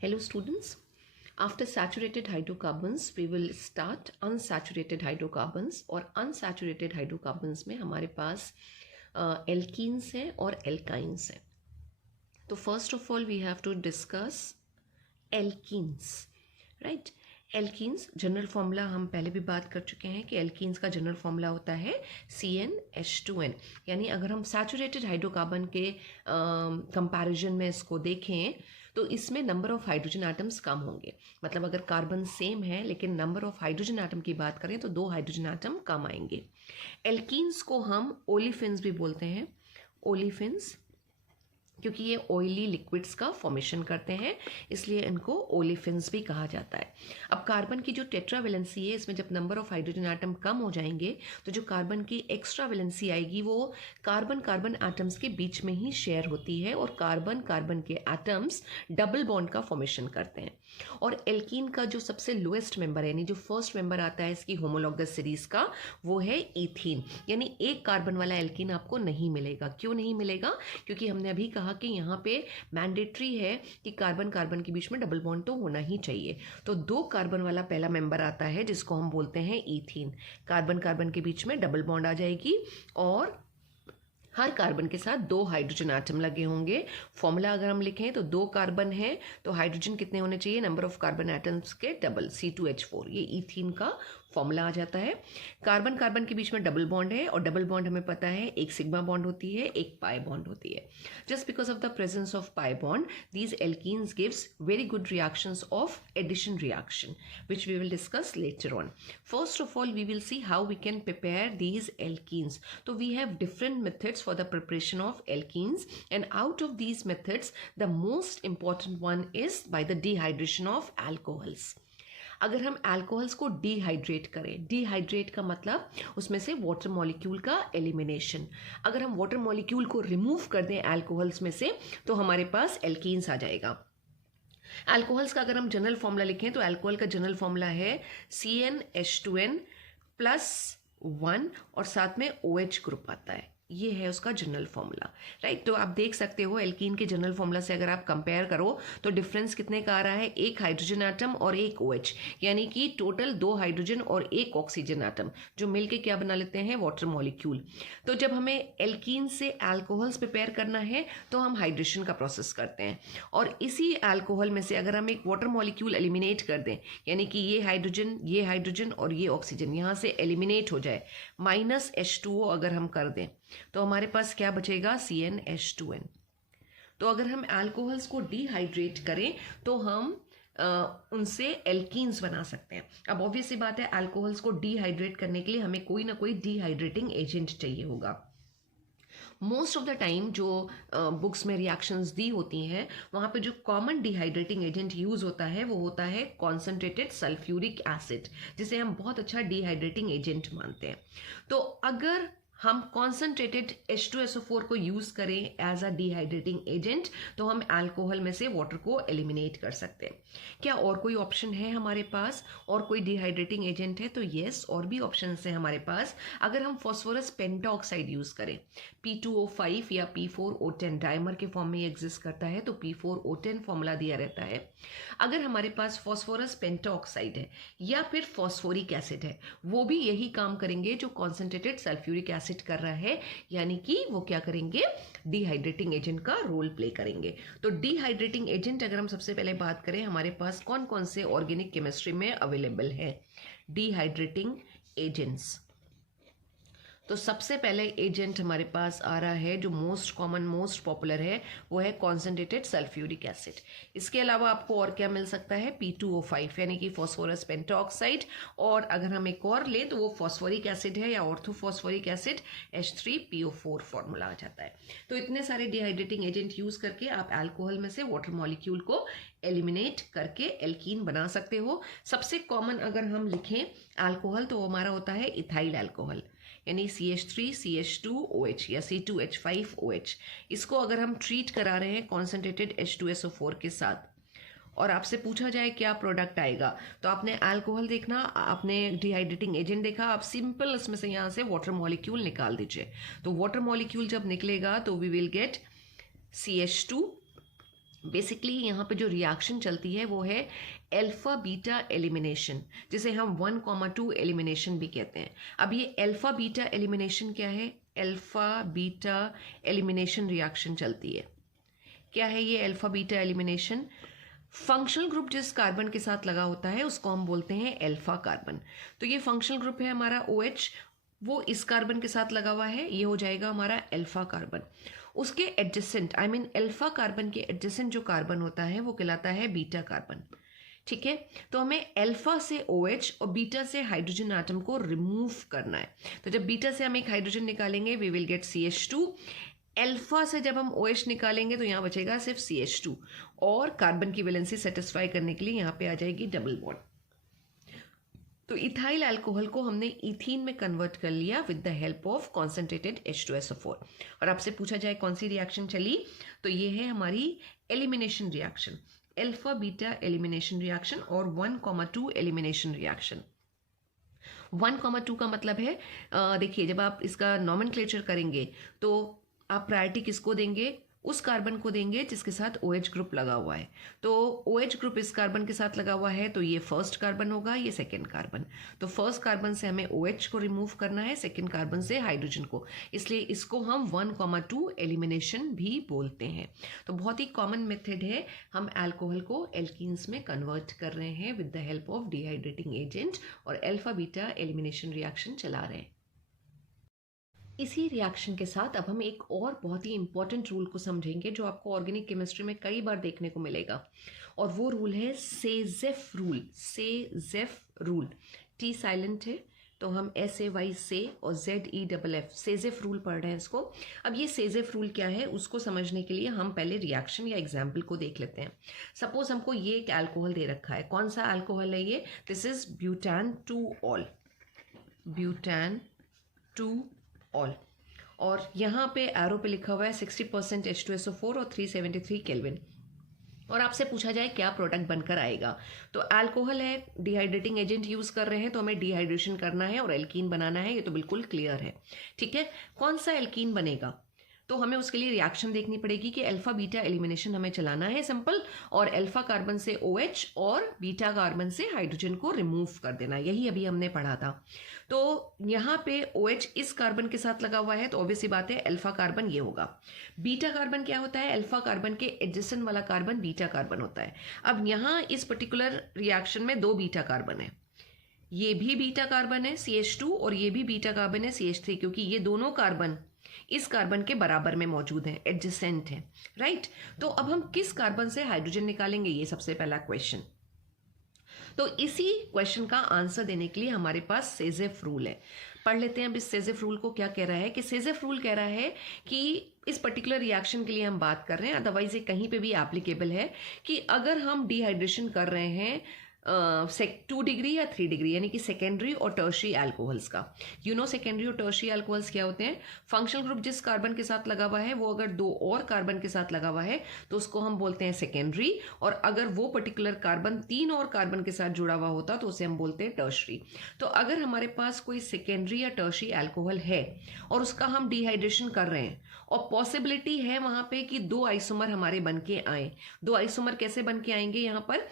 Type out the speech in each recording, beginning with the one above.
Hello students, after saturated hydrocarbons we will start unsaturated hydrocarbons और unsaturated hydrocarbons में हमारे पास alkenes हैं और एल्काइंस हैं. तो first of all we have to discuss alkenes, right. Alkenes general formula हम पहले भी बात कर चुके हैं कि एल्कीन्स का जनरल फॉर्मूला होता है CnH2n. यानी अगर हम सैचुरेटेड हाइड्रोकार्बन के कंपैरिजन में इसको देखें तो इसमें number of hydrogen atoms come होंगे. मतलब अगर कार्बन सेम है लेकिन नंबर ऑफ हाइड्रोजन एटम की बात करें तो 2 हाइड्रोजन एटम कम आएंगे. एल्कीन्स को हम ओलिफिन्स भी बोलते हैं, ओलिफिन्स, क्योंकि ये ऑयली लिक्विड्स का फॉर्मेशन करते हैं इसलिए इनको ओलिफिन्स भी कहा जाता है. अब कार्बन की जो टेट्रावेलेंसी है इसमें जब नंबर ऑफ हाइड्रोजन एटम कम हो जाएंगे तो जो कार्बन की एक्स्ट्रा वैलेंसी आएगी वो कार्बन कार्बन एटम्स के बीच में ही शेयर होती है और कार्बन कार्बन के एटम्स डबल बॉन्ड का फॉर्मेशन करते हैं. और एल्कीन का जो सबसे लोएस्ट मेंबर है यानी जो फर्स्ट मेंबर आता है इसकी होमोलॉगस सीरीज का वो है ईथीन. यानी एक कार्बन वाला एल्कीन आपको नहीं मिलेगा. क्यों नहीं मिलेगा? क्योंकि हमने अभी कहा कि यहाँ पे मैंडेटरी है कि कार्बन कार्बन के बीच में डबल बॉन्ड तो होना ही चाहिए. तो 2 कार्बन वाला पहला मेंबर आता है जिसको हम बोलते हैं ईथीन. कार्बन कार्बन के बीच में डबल बॉन्ड आ जाएगी और हर कार्बन के साथ 2 हाइड्रोजन एटम लगे होंगे. फॉर्मूला अगर हम लिखें तो 2 कार्बन है तो हाइड्रोजन कितने होने चाहिए? नंबर ऑफ कार्बन एटम्स के डबल, C2H4. ये ईथीन का फॉर्मूला आ जाता है. कार्बन कार्बन के बीच में डबल बॉन्ड है और डबल बॉन्ड हमें पता है एक सिग्मा बॉन्ड होती है, एक पाई बॉन्ड होती है. Just because of the presence of pi bond these alkenes gives very good reactions of addition reaction which we will discuss later on. First of all we will see how we can prepare these alkenes. So we have different methods for the preparation of alkenes and out of these methods the most important one is by the dehydration of alcohols. अगर हम alcohols को dehydrate करें, dehydrate का मतलब उसमें से water molecule का elimination. अगर हम वाटर मॉलिक्यूल को रिमूव कर दें अल्कोहल्स में से तो हमारे पास एल्कीन्स आ जाएगा. अल्कोहल्स का अगर हम जनरल फॉर्मूला लिखें तो अल्कोहल का जनरल फॉर्मूला है CnH2n +1 और साथ में OH ग्रुप आता है. ये है उसका जनरल फॉर्मूला, राइट. तो आप देख सकते हो एल्कीन के जनरल फॉर्मूला से अगर आप कंपेयर करो तो डिफरेंस कितने का आ रहा है? 1 हाइड्रोजन एटम और 1 OH, यानी कि टोटल 2 हाइड्रोजन और 1 ऑक्सीजन एटम जो मिलके क्या बना लेते हैं? Water molecule. तो जब हमें एल्कीन से अल्कोहल्स प्रिपेयर करना है तो हम हाइड्रेशन का प्रोसेस करते हैं और इसी अल्कोहल में से अगर हम एक वाटर मॉलिक्यूल एलिमिनेट कर दें यानी कि ये हाइड्रोजन और ये ऑक्सीजन यहाँ से एलिमिनेट हो जाए, -H2O अगर हम कर दें तो हमारे पास क्या बचेगा? CnH2n. तो अगर हम अल्कोहल्स को डिहाइड्रेट करें तो हम उनसे एल्कीन्स बना सकते हैं. अब ऑब्वियस सी बात है अल्कोहल्स को डिहाइड्रेट करने के लिए हमें कोई ना कोई डिहाइड्रेटिंग एजेंट चाहिए होगा. मोस्ट ऑफ द टाइम जो बुक्स में रिएक्शंस दी होती हैं वहाँ पे जो कॉमन डिहाइड्रेटिंग एजेंट यूज़ होता है वो होता है कॉन्सेंट्रेटेड सल्फ्यूरिक एसिड, जिसे हम बहुत अच्छा डिहाइड्रेटिंग एजेंट मानते हैं. तो अगर हम कॉन्सेंट्रेटेड H2SO4 को यूज़ करें एज अ डिहाइड्रेटिंग एजेंट तो हम अल्कोहल में से वाटर को एलिमिनेट कर सकते हैं. क्या और कोई ऑप्शन है हमारे पास? और कोई डिहाइड्रेटिंग एजेंट है? तो येस, और भी ऑप्शन है हमारे पास. अगर हम फॉस्फोरस पेंटाऑक्साइड यूज़ करें, P2O5 या P4O10 डाइमर के फॉर्म में एग्जिस्ट करता है तो P4O10 फॉर्मूला दिया रहता है. अगर हमारे पास फॉस्फोरस पेंटाऑक्साइड है या फिर फॉस्फोरिक एसिड है वो भी यही काम करेंगे जो कॉन्सेंट्रेटेड सल्फ्यूरिक एसिड कर रहा है, यानी कि वो क्या करेंगे? डिहाइड्रेटिंग एजेंट का रोल प्ले करेंगे. तो डिहाइड्रेटिंग एजेंट अगर हम सबसे पहले बात करें हमारे पास कौन कौन से ऑर्गेनिक केमिस्ट्री में अवेलेबल है डिहाइड्रेटिंग एजेंट्स. तो सबसे पहले एजेंट हमारे पास आ रहा है जो मोस्ट कॉमन मोस्ट पॉपुलर है वो है कॉन्सेंट्रेटेड सल्फ्यूरिक एसिड. इसके अलावा आपको और क्या मिल सकता है? P2O5 यानी कि फॉस्फोरस पेंटाऑक्साइड, और अगर हम एक और लें तो वो फॉस्फोरिक एसिड है या ऑर्थोफॉस्फोरिक एसिड H3PO4 फॉर्मूला आ जाता है. तो इतने सारे डिहाइड्रेटिंग एजेंट यूज करके आप अल्कोहल में से वाटर मॉलिक्यूल को एलिमिनेट करके एल्कीन बना सकते हो. सबसे कॉमन अगर हम लिखें अल्कोहल तो हमारा होता है इथाइल अल्कोहल यानी CH3CH2OH या C2H5OH. इसको अगर हम ट्रीट करा रहे हैं कॉन्सेंट्रेटेड H2SO4 के साथ और आपसे पूछा जाए क्या प्रोडक्ट आएगा तो आपने अल्कोहल देखना, आपने डिहाइड्रेटिंग एजेंट देखा, आप सिंपल इसमें से यहाँ से वाटर मॉलिक्यूल निकाल दीजिए. तो वाटर मॉलिक्यूल जब निकलेगा तो we will get CH2 basically यहाँ पे जो रिएक्शन चलती है वो है अल्फा बीटा एलिमिनेशन, जिसे हम 1,2 एलिमिनेशन भी कहते हैं। अब ये अल्फा बीटा एलिमिनेशन क्या है? अल्फा बीटा एलिमिनेशन रिएक्शन चलती है। क्या है ये alpha beta elimination? Functional group जिस कार्बन के साथ लगा होता है उसको हम बोलते हैं अल्फा कार्बन। तो ये फंक्शनल ग्रुप है हमारा OH, वो इस कार्बन के साथ लगा हुआ है, ये हो जाएगा हमारा अल्फा कार्बन। उसके एडजेसेंट अल्फा कार्बन के एडजेसेंट जो कार्बन होता है वो कहलाता है बीटा कार्बन। ठीक है, तो हमें अल्फा से OH और बीटा से हाइड्रोजन आटम को रिमूव करना है। तो जब बीटा से हम एक हाइड्रोजन निकालेंगे we will get CH2। Alpha से जब हम OH निकालेंगे तो यहाँ बचेगा सिर्फ CH2, और कार्बन की वैलेंसी सेटिस्फाई करने के लिए यहाँ पे आ जाएगी डबल बॉन्ड। तो इथाइल अल्कोहल को हमने इथीन में कन्वर्ट कर लिया with the help of concentrated H2SO4। और आपसे पूछा जाए कौन सी रिएक्शन चली, तो ये है हमारी elimination reaction, alpha beta elimination reaction और 1,2 एलिमिनेशन रिएक्शन। 1,2 का मतलब है, देखिए जब आप इसका नॉमेनक्लेचर करेंगे तो आप प्रायोरिटी किसको देंगे? उस कार्बन को देंगे जिसके साथ OH ग्रुप लगा हुआ है। तो OH ग्रुप इस कार्बन के साथ लगा हुआ है तो ये फर्स्ट कार्बन होगा, ये सेकेंड कार्बन। तो फर्स्ट कार्बन से हमें OH को रिमूव करना है, सेकेंड कार्बन से हाइड्रोजन को, इसलिए इसको हम 1,2 एलिमिनेशन भी बोलते हैं। तो बहुत ही कॉमन मेथड है, हम अल्कोहल को एल्कीन्स में कन्वर्ट कर रहे हैं with the help of dehydrating agent और अल्फा बीटा एलिमिनेशन रिएक्शन चला रहे हैं। इसी रिएक्शन के साथ अब हम एक और बहुत ही इंपॉर्टेंट रूल को समझेंगे जो आपको ऑर्गेनिक केमिस्ट्री में कई बार देखने को मिलेगा, और वो रूल है सेजेफ रूल। सेजेफ रूल, T साइलेंट है तो हम SAY से और ZEFF सेजेफ रूल पढ़ रहे हैं इसको। अब ये सेजेफ रूल क्या है उसको समझने के लिए हम पहले रिएक्शन या एग्जाम्पल को देख लेते हैं। सपोज हमको ये एक अल्कोहल दे रखा है, कौन सा अल्कोहल है ये? दिस इज ब्यूटान 2-ऑल, ब्यूटान 2-ऑल, और यहाँ पे एरो पे लिखा हुआ है 60% H2SO4 और 373 केल्विन। और आपसे पूछा जाए क्या प्रोडक्ट बनकर आएगा, तो अल्कोहल है, डिहाइड्रेटिंग एजेंट यूज कर रहे हैं तो हमें डिहाइड्रेशन करना है और एल्कीन बनाना है, ये तो बिल्कुल क्लियर है। ठीक है, कौन सा एल्कीन बनेगा? तो हमें उसके लिए रिएक्शन देखनी पड़ेगी कि अल्फा बीटा एलिमिनेशन हमें चलाना है सिंपल, और अल्फा कार्बन से OH और बीटा कार्बन से हाइड्रोजन को रिमूव कर देना, यही अभी हमने पढ़ा था। तो यहाँ पे OH इस कार्बन के साथ लगा हुआ है तो ऑब्वियसली बात है अल्फा कार्बन ये होगा। बीटा कार्बन क्या होता है? अल्फा कार्बन के एडजेसेंट वाला कार्बन बीटा कार्बन होता है। अब यहाँ इस पर्टिकुलर रिएक्शन में 2 बीटा कार्बन है, ये भी बीटा कार्बन है CH2 और ये भी बीटा कार्बन है CH3, क्योंकि ये दोनों कार्बन इस कार्बन के बराबर में मौजूद है, एडजेसेंट है, राइट। तो अब हम किस कार्बन से हाइड्रोजन निकालेंगे, ये सबसे पहला क्वेश्चन। तो इसी क्वेश्चन का आंसर देने के लिए हमारे पास सेजेफ रूल है। पढ़ लेते हैं अब इस सेजेफ रूल को क्या कह रहा है। कि सेजेफ रूल कह रहा है कि इस पर्टिकुलर रिएक्शन के लिए हम बात कर रहे हैं, अदरवाइज ये कहीं पे भी एप्लीकेबल है, कि अगर हम डिहाइड्रेशन कर रहे हैं 2 डिग्री या 3 डिग्री, यानी कि सेकेंडरी और टर्शियरी अल्कोहल्स का। सेकेंडरी और टर्शियरी अल्कोहल्स क्या होते हैं? फंक्शनल ग्रुप जिस कार्बन के साथ लगा हुआ है वो अगर 2 और कार्बन के साथ लगा हुआ है तो उसको हम बोलते हैं सेकेंडरी, और अगर वो पर्टिकुलर कार्बन 3 और कार्बन के साथ जुड़ा हुआ होता तो उसे हम बोलते हैं टर्शियरी। तो अगर हमारे पास कोई सेकेंडरी या टर्शियरी अल्कोहल है और उसका हम डिहाइड्रेशन कर रहे हैं और पॉसिबिलिटी है वहां पे कि 2 आइसोमर हमारे बन के आए। 2 आइसोमर कैसे बन के आएंगे? यहाँ पर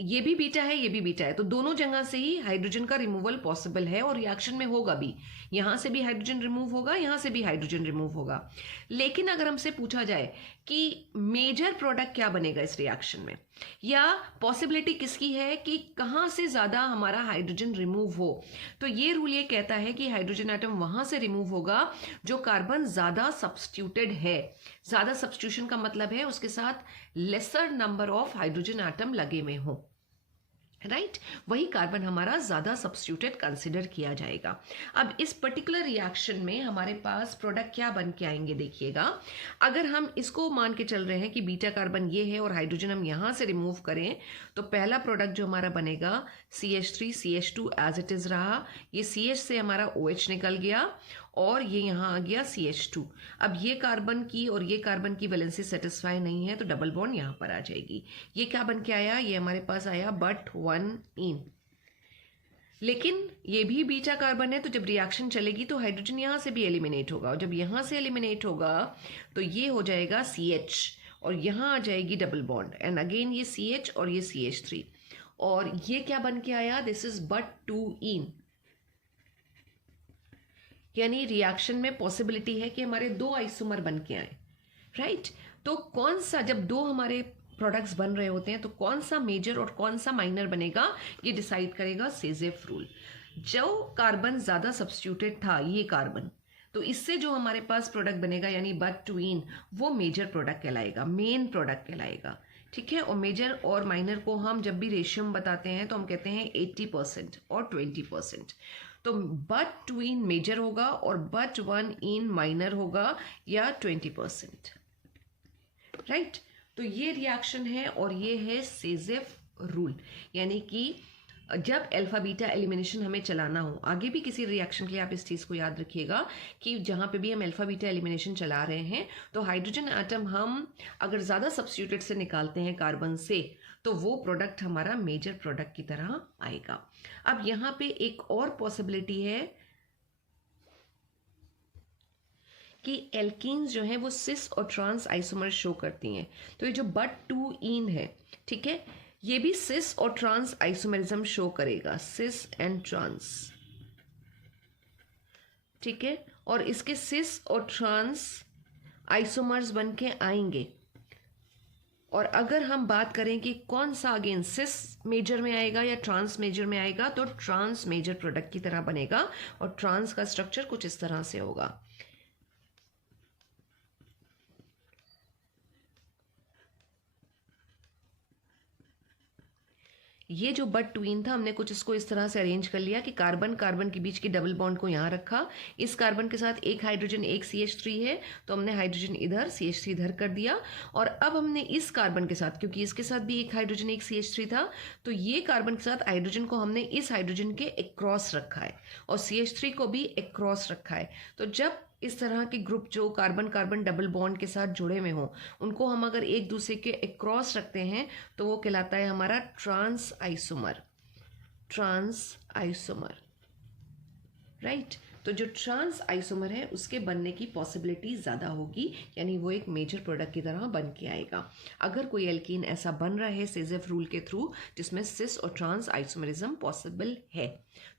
ये भी बीटा है, ये भी बीटा है, तो दोनों जगह से ही हाइड्रोजन का रिमूवल पॉसिबल है और रिएक्शन में होगा भी। यहां से भी हाइड्रोजन रिमूव होगा, यहां से भी हाइड्रोजन रिमूव होगा। लेकिन अगर हमसे पूछा जाए कि मेजर प्रोडक्ट क्या बनेगा इस रिएक्शन में, या पॉसिबिलिटी किसकी है कि कहां से ज्यादा हमारा हाइड्रोजन रिमूव हो, तो ये रूल ये कहता है कि हाइड्रोजन एटम वहां से रिमूव होगा जो कार्बन ज्यादा सब्स्टिट्यूटेड है। ज्यादा सब्स्टिट्यूशन का मतलब है उसके साथ laser number of hydrogen atom लगे हुए हों, राइट, वही कार्बन हमारा ज्यादा सब्स्टिट्यूटेड कंसिडर किया जाएगा। अब इस पर्टिकुलर रिएक्शन में हमारे पास प्रोडक्ट क्या बन के आएंगे देखिएगा। अगर हम इसको मान के चल रहे हैं कि बीटा कार्बन ये है और हाइड्रोजन हम यहां से रिमूव करें, तो पहला प्रोडक्ट जो हमारा बनेगा CH3 CH2 as it is रहा, ये CH से हमारा OH निकल गया और ये यहाँ आ गया CH2। अब ये कार्बन की और ये कार्बन की वैलेंसी सेटिस्फाई नहीं है तो डबल बॉन्ड यहाँ पर आ जाएगी। ये क्या बन के आया? ये हमारे पास आया बट 1 इन। लेकिन ये भी बीटा कार्बन है तो जब रिएक्शन चलेगी तो हाइड्रोजन यहाँ से भी एलिमिनेट होगा, और जब यहाँ से एलिमिनेट होगा तो ये हो जाएगा CH, और यहाँ आ जाएगी डबल बॉन्ड एंड अगेन ये CH और ये CH3 और ये क्या बन के आया, दिस इज बट 2ene, यानी रिएक्शन में पॉसिबिलिटी है कि हमारे 2 आइसोमर बन के आए, राइट। तो कौन सा, जब 2 हमारे प्रोडक्ट्स बन रहे होते हैं तो कौन सा मेजर और कौन सा माइनर बनेगा, ये डिसाइड करेगा सेजेफ रूल। जो कार्बन ज्यादा सब्स्टिट्यूटेड था, ये कार्बन, तो इससे जो हमारे पास प्रोडक्ट बनेगा यानी बट 2ene, वो मेजर प्रोडक्ट कहलाएगा, मेन प्रोडक्ट कहलाएगा, ठीक है। और मेजर और माइनर को हम जब भी रेशियो में बताते हैं तो हम कहते हैं 80% और 20%। तो बट 2ene मेजर होगा और बट 1ene माइनर होगा या 20%, राइट। तो ये रिएक्शन है और ये है सेजेफ रूल, यानी कि जब अल्फा बीटा एलिमिनेशन हमें चलाना हो, आगे भी किसी रिएक्शन के लिए आप इस चीज़ को याद रखिएगा कि जहाँ पे भी हम अल्फा बीटा एलिमिनेशन चला रहे हैं तो हाइड्रोजन एटम हम अगर ज़्यादा सब्स्टिट्यूटेड से निकालते हैं कार्बन से, तो वो प्रोडक्ट हमारा मेजर प्रोडक्ट की तरह आएगा। अब यहाँ पे एक और पॉसिबिलिटी है कि एल्कीन्स जो है वो सिस और ट्रांस आइसोमर शो करती हैं। तो ये जो बट 2ene है, ठीक है, ये भी सिस और ट्रांस आइसोमेरिज्म शो करेगा, सिस एंड ट्रांस, ठीक है। और इसके सिस और ट्रांस आइसोमर्स बन के आएंगे। और अगर हम बात करें कि कौन सा अगेन सिस मेजर में आएगा या ट्रांस मेजर में आएगा, तो ट्रांस मेजर प्रोडक्ट की तरह बनेगा और ट्रांस का स्ट्रक्चर कुछ इस तरह से होगा। ये जो बट 2ene था, हमने कुछ इसको इस तरह से अरेंज कर लिया कि कार्बन कार्बन के बीच की डबल बॉन्ड को यहाँ रखा, इस कार्बन के साथ एक हाइड्रोजन एक CH3 है तो हमने हाइड्रोजन इधर CH3 इधर कर दिया। और अब हमने इस कार्बन के साथ, क्योंकि इसके साथ भी एक हाइड्रोजन एक CH3 था, तो ये कार्बन के साथ हाइड्रोजन को हमने इस हाइड्रोजन के अक्रॉस रखा है और CH3 को भी अक्रॉस रखा है। तो जब इस तरह के ग्रुप जो कार्बन कार्बन डबल बॉन्ड के साथ जुड़े हुए हों, उनको हम अगर एक दूसरे के अक्रॉस रखते हैं तो वो कहलाता है हमारा trans isomer, trans isomer, right. तो जो ट्रांस आइसोमर है उसके बनने की पॉसिबिलिटी ज़्यादा होगी, यानी वो एक मेजर प्रोडक्ट की तरह बन के आएगा। अगर कोई एल्कीन ऐसा बन रहा है सेजेफ रूल के थ्रू जिसमें सिस और ट्रांस आइसोमरिज्म पॉसिबल है,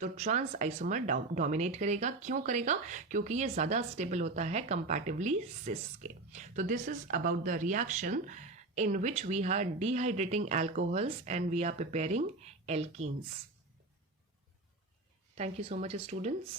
तो ट्रांस आइसोमर डोमिनेट करेगा। क्यों करेगा? क्योंकि ये ज़्यादा स्टेबल होता है कंपैरेटिवली सिस के। तो this is about the reaction in which we are dehydrating alcohols and we are preparing alkenes. Thank you so much, students.